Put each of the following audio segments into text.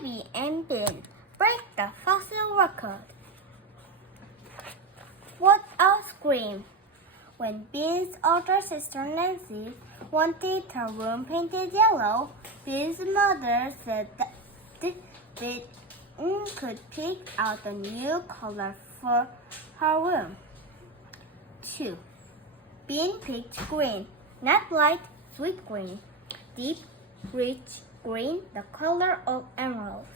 Ivy and Ben break the fossil record. What a scream! When Ben's older sister Nancy wanted her room painted yellow, Ben's mother said that Ben could pick out a new color for her room. 2. Ben picked green, not light, sweet green, deep, rich green, the color of emeralds.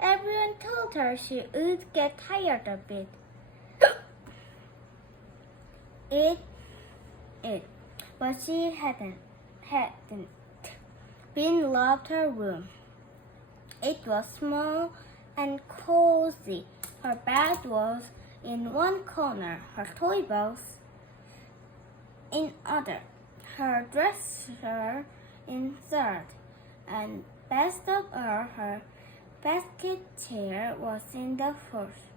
Everyone told her she would get tired of it. But she hadn't. Ben loved her room. It was small and cozy. Her bed was in one corner, her toy box in other, her dresser in third, and best of all, her basket chair was in the fourth.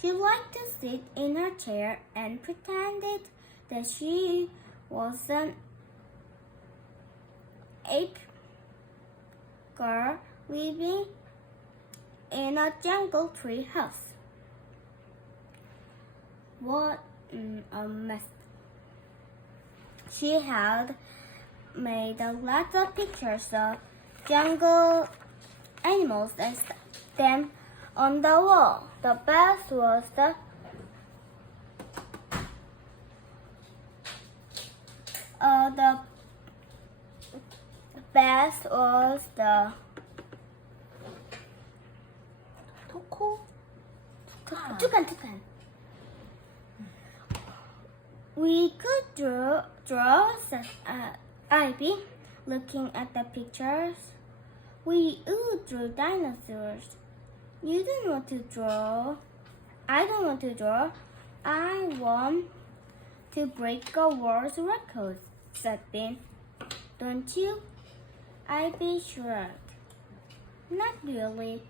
She liked to sit in her chair and pretended that she was an ape girl living in a jungle tree house. What a mess. She had made a lot of pictures of jungle animals and stuck them on the wall. The best was the toucan. We could draw Ivy looking at the pictures. We would draw dinosaurs. You don't want to draw. I don't want to draw. I want to break a world record, said Ben. Don't you? Ivy shrugged. Not really.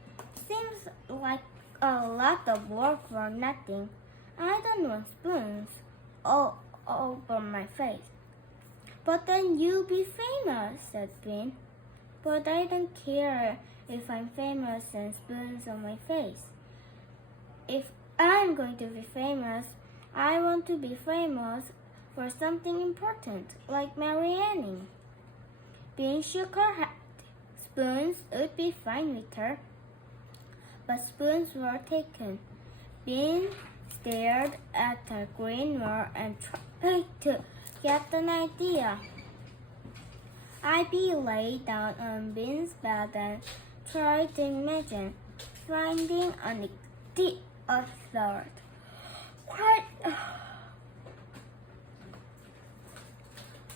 Seems like a lot of work for nothing. I don't want spoons all over my face. But then you'll be famous, said Ben. But I don't care if I'm famous and spoons on my face. If I'm going to be famous, I want to be famous for something important, like Marianne. Ben shook her head. Spoons would be fine with her. But spoons were taken. Ben stared at the green wall and tried to get an idea. Ivy lay down on Ben's bed and tried to imagine finding on the third.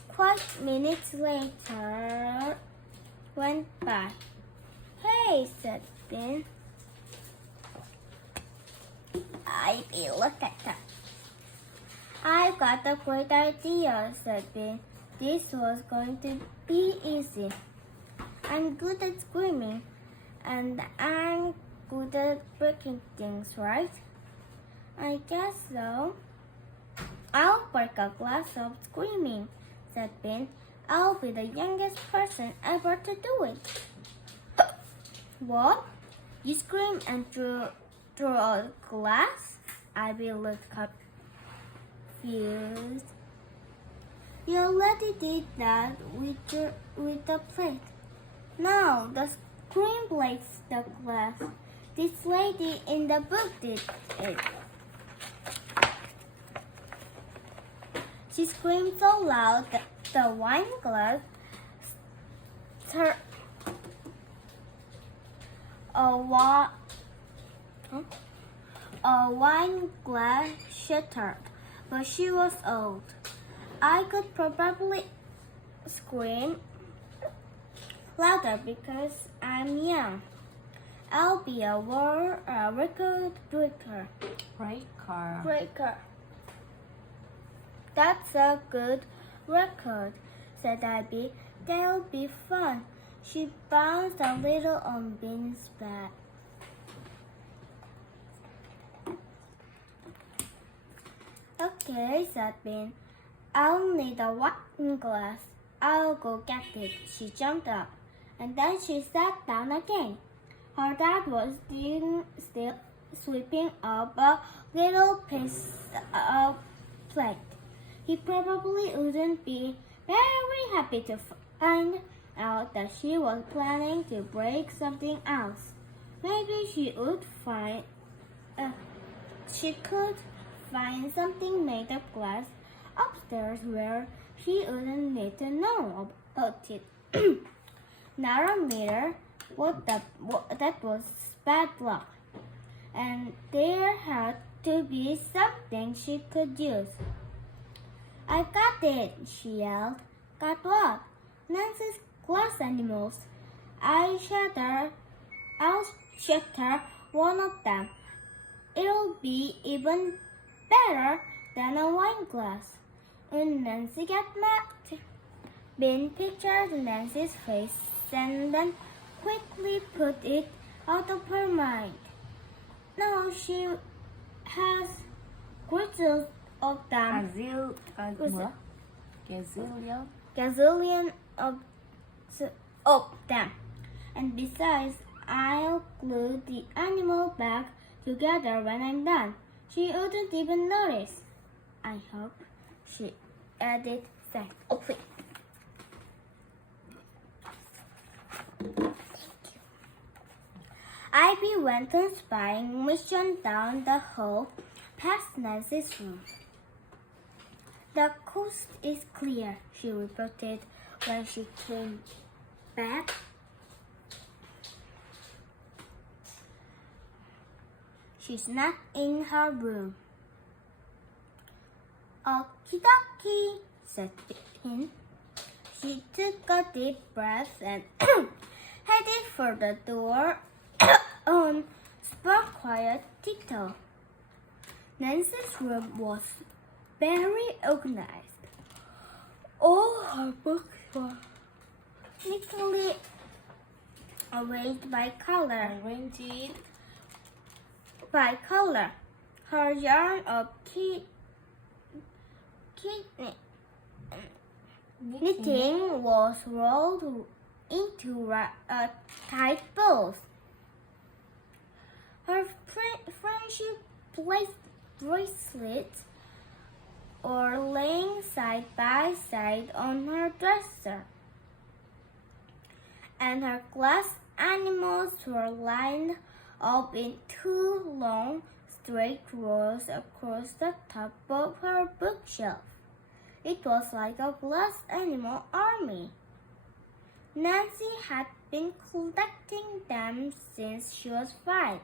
Quite minutes later went by. Hey, said Ben. Ivy looked at her. I've got a great idea, said Ben. This was going to be easy. I'm good at screaming, and I'm good at breaking things, right? I guess so. I'll break a glass of screaming, said Ben. I'll be the youngest person ever to do it. What? You screamed and threw a glass? Ivy looked confused. You already did that with the plate. No, the screen breaks the glass. This lady in the book did it. She screamed so loud that the wine glass a wine glass shattered, but she was old. I could probably scream louder because I'm young. I'll be a record breaker. Breaker. That's a good record, said Abby. That'll be fun. She bounced a little on Ben's bed. Okay, said Ben. I'll need a wine glass. I'll go get it. She jumped up. and then she sat down again. Her dad was still sweeping up a little piece of plate. He probably wouldn't be very happy to find out that she was planning to break something else. Maybe she could find something made of glass upstairs where she wouldn't need to know about it. Not a mirror. That was bad luck. And there had to be something she could use. I got it, she yelled. Got what? Nancy's glass animals. I'll shatter one of them. It'll be even better than a wine glass. When Nancy got mad, Ben pictured Nancy's face and then quickly put it out of her mind. Now she has gazillions of them. Gazillion of them. And besides, I'll glue the animal back together when I'm done. She wouldn't even notice. I hope, she added thankfully. Ivy went on spying mission down the hall past Nancy's room. The coast is clear, she reported when she came back. She's not in her room. Okie dokie, said Pin. She took a deep breath and headed for the door on spark quiet tiptoe. Nancy's room was very organized. All her books were neatly arranged by color. Her yarn of knitting was rolled into tight balls. Her friendship bracelets were laying side by side on her dresser, and her glass animals were lined up in two long, straight rows across the top of her bookshelf. It was like a glass animal army. Nancy had been collecting them since she was 5.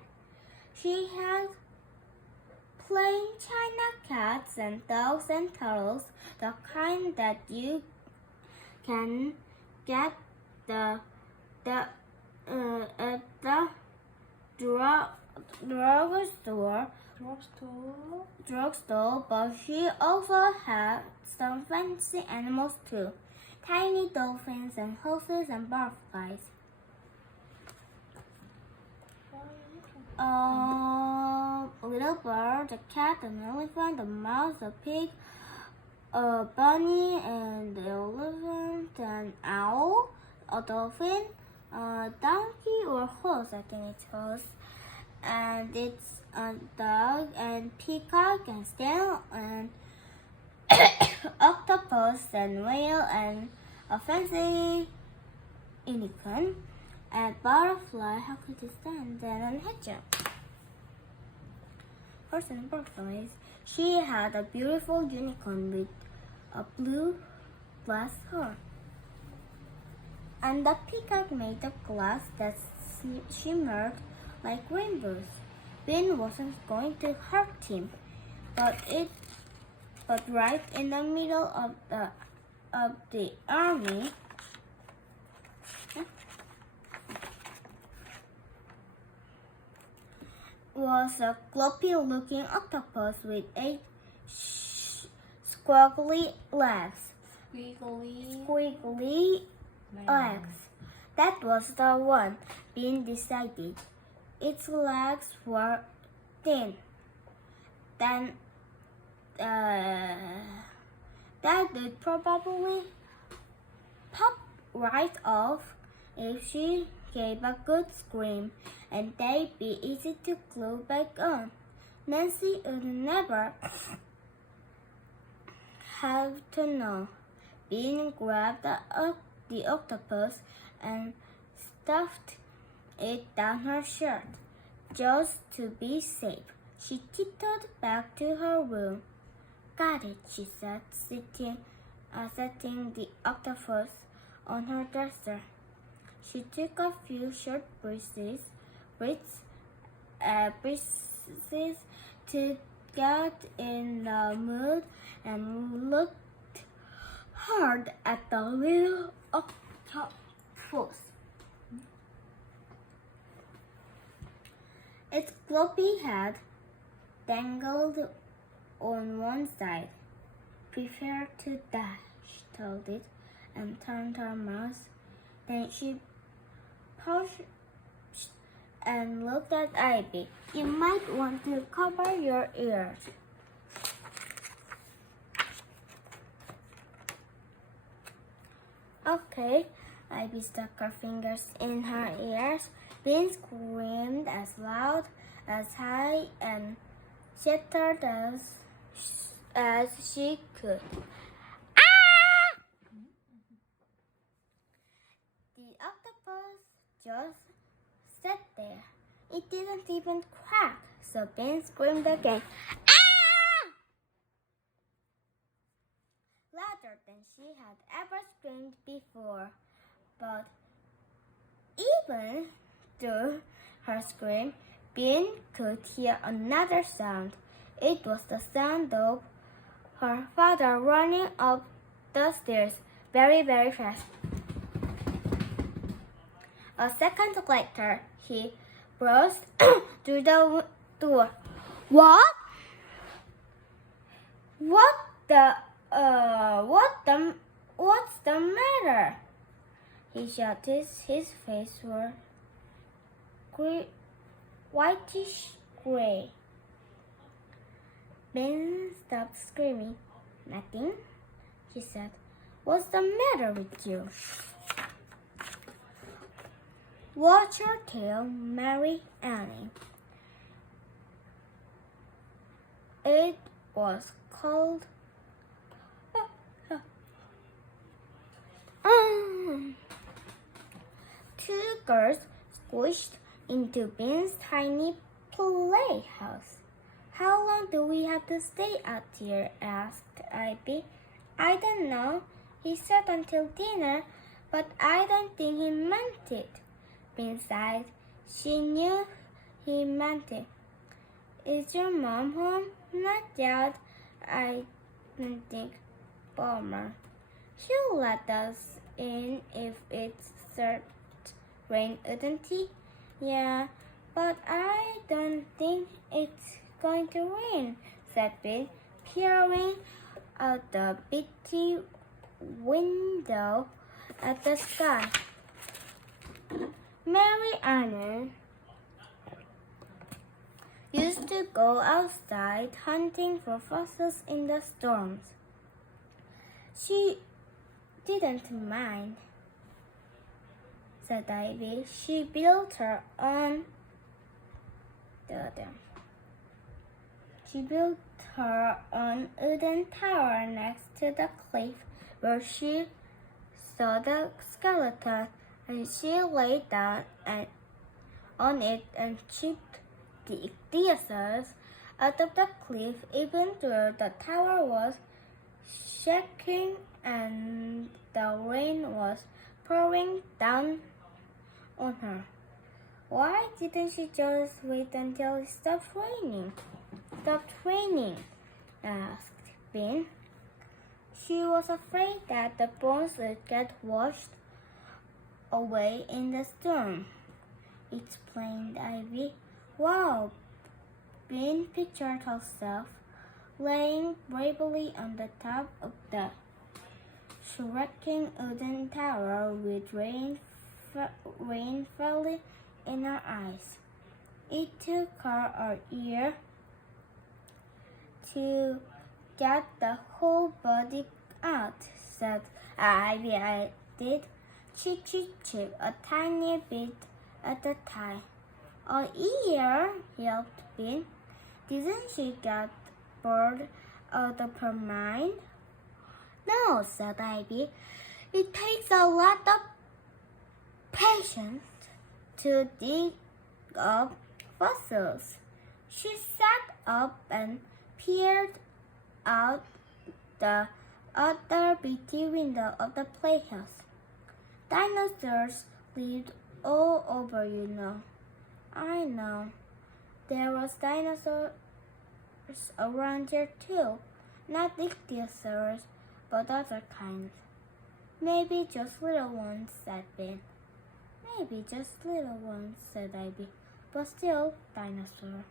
She had plain china cats and dogs and turtles, the kind that you can get at the drugstore, but she also had some fancy animals too. Tiny dolphins and horses and butterflies. A little bird, a cat, an elephant, a mouse, a pig, a bunny, and an elephant, an owl, a dolphin, a donkey or horse, I think it's horse, and it's a dog and peacock and snail and octopus and whale and a fancy unicorn and butterfly. How could you stand? And a hedgehog. Horse and butterflies. She had a beautiful unicorn with a blue glass horn, and a peacock made of glass that shimmered like rainbows. Ben wasn't going to hurt him, but right in the middle of the army was a gloppy-looking octopus with 8 squiggly legs. Squiggly legs. That was the one, Ben decided. Its legs were thin. Then that would probably pop right off if she gave a good scream, and they'd be easy to glue back on. Nancy would never have to know. Bean grabbed the octopus and stuffed it down her shirt. Just to be safe, she tiptoed back to her room. Got it, she said, setting the octopus on her dresser. She took a few short breezes to get in the mood and looked hard at the little octopus. Its floppy head dangled on one side. Prepare to die, she told it, and turned her mouth. Then she paused and looked at Ivy. You might want to cover your ears. Okay, Ivy stuck her fingers in her ears. Bean screamed as loud, as high, and shattered as she could. Ah! The octopus just sat there. It didn't even crack, so Bean screamed again. Ah! Louder than she had ever screamed before. But even through her scream, Bean could hear another sound. It was the sound of her father running up the stairs very, very fast. A second later, he burst through the door. What? What's the matter? He shouted. His face was whitish gray. Ben stopped screaming. Nothing, she said. What's the matter with you? Watch your tail, Mary Annie. It was called two girls squished into Bean's tiny playhouse. How long do we have to stay out here? Asked Ivy. I don't know. He said until dinner, but I don't think he meant it. Bean sighed. She knew he meant it. Is your mom home? Not yet. I don't think. Bummer. She'll let us in if it starts rain, wouldn't he? Yeah, but I don't think it's going to rain, said Bill, peering out the bitty window at the sky. Mary Ann used to go outside hunting for fossils in the storms. She didn't mind, said Ivy. She built her own wooden tower next to the cliff where she saw the skeleton, and she lay down on it and chipped the ichthyosaurs out of the cliff, even though the tower was shaking and the rain was pouring down on her. Why didn't she just wait until it stopped raining? Asked Bean. She was afraid that the bones would get washed away in the storm, explained Ivy. Wow! Bean pictured herself laying bravely on the top of the shrieking wooden tower with rain falling in her eyes. It took her a year to get the whole body out, said Ivy. I did chip, chip, chip, a tiny bit at a time. "Oh, ear," yelped Bean. "Didn't she get bored out of her mind?" "No," said Ivy. "It takes a lot of patience to dig up fossils." She sat up and peered out the other bitty window of the playhouse. "Dinosaurs lived all over, you know." "I know. There was dinosaurs around here too. Not ichthyosaurs, but other kinds." "Maybe just little ones," said Ben. "Maybe just little ones," said Ivy. "But still, dinosaur."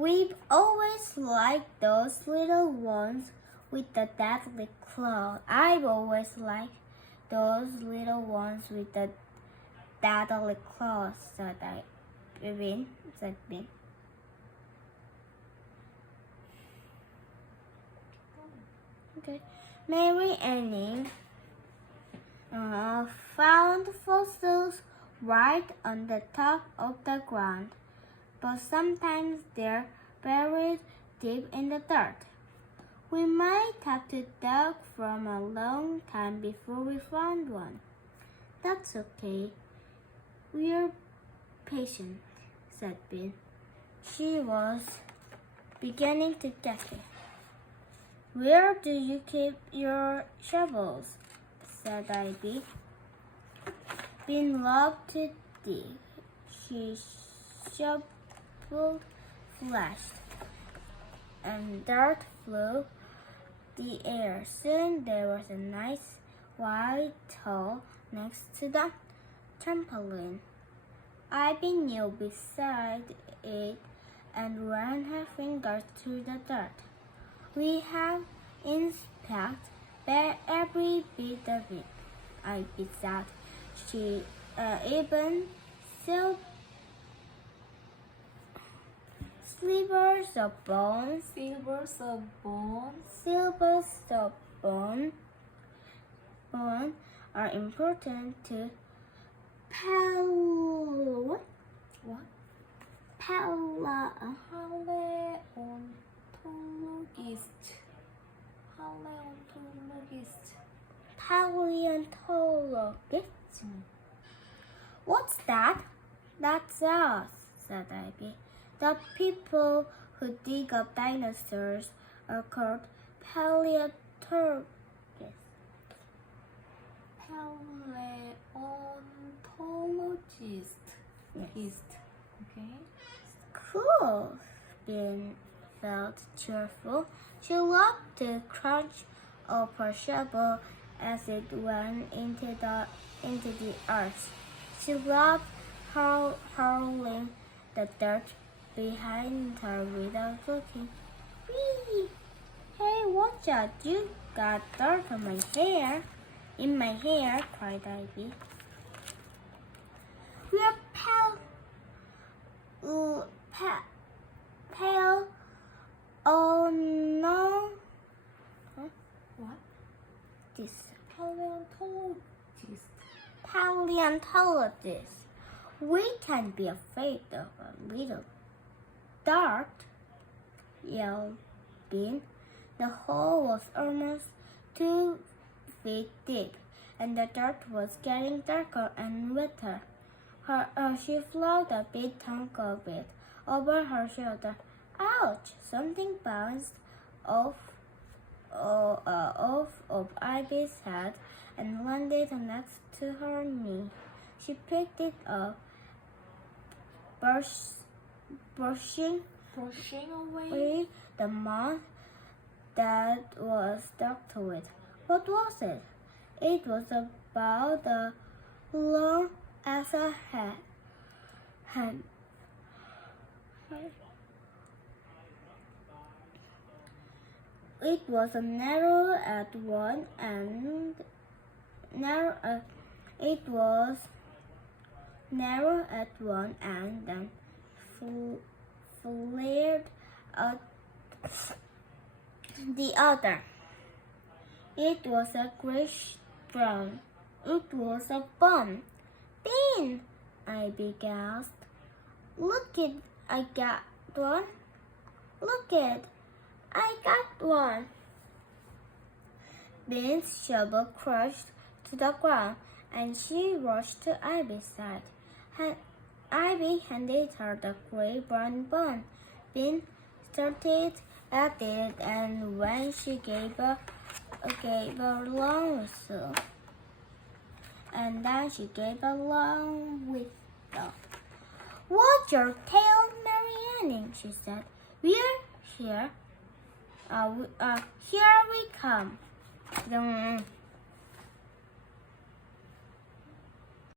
We've always liked those little ones with the deadly claws. I've always liked those little ones with the deadly claws, said Ben. Okay. Mary Anning found fossils right on the top of the ground, but sometimes they're buried deep in the dirt. We might have to dig for a long time before we find one. "That's okay. We're patient," said Ben. She was beginning to get it. "Where do you keep your shovels?" said Ivy. Ben loved to dig. She shoveled, flashed, and dirt flew the air. Soon there was a nice wide hole next to the trampoline. Ivy kneeled beside it and ran her fingers through the dirt. "We have inspected every bit of it," Ivy said. "She even slivers of bone are important to paleontologists." "What's that?" "That's us," said Ivy. "The people who dig up dinosaurs are called paleontologists." Yes. Okay. "Cool." Ben felt cheerful. She loved to crunch up her shovel as it went into the earth. She loved hurling the dirt behind her without looking. "Whee! Hey, watch out! You got dirt on my hair!" "In my hair!" cried Ivy. "We're oh no!" What? This Paleontologist. "We can't be afraid of a little dirt," yelled Ben. The hole was almost 2 feet deep, and the dirt was getting darker and wetter. She floated a big chunk of it over her shoulder. "Ouch!" Something bounced off of Ivy's head and landed next to her knee. She picked it up, brushing away the moss that was stuck to it. What was it? It was about as long as a hand. It was narrow at one end. It was narrow at one end and flared at the other. It was a grayish brown. It was a bomb. Bean! Ivy gasped. Look it, I got one. Look it, I got one. Bean's shovel crashed to the ground, and she rushed to Ivy's side. Ivy handed her the gray-brown bun. Bean started at it, and when she gave a long whistle, and then she gave a long whistle. Watch your tail, Mary Anning, she said. We're here. Here we come.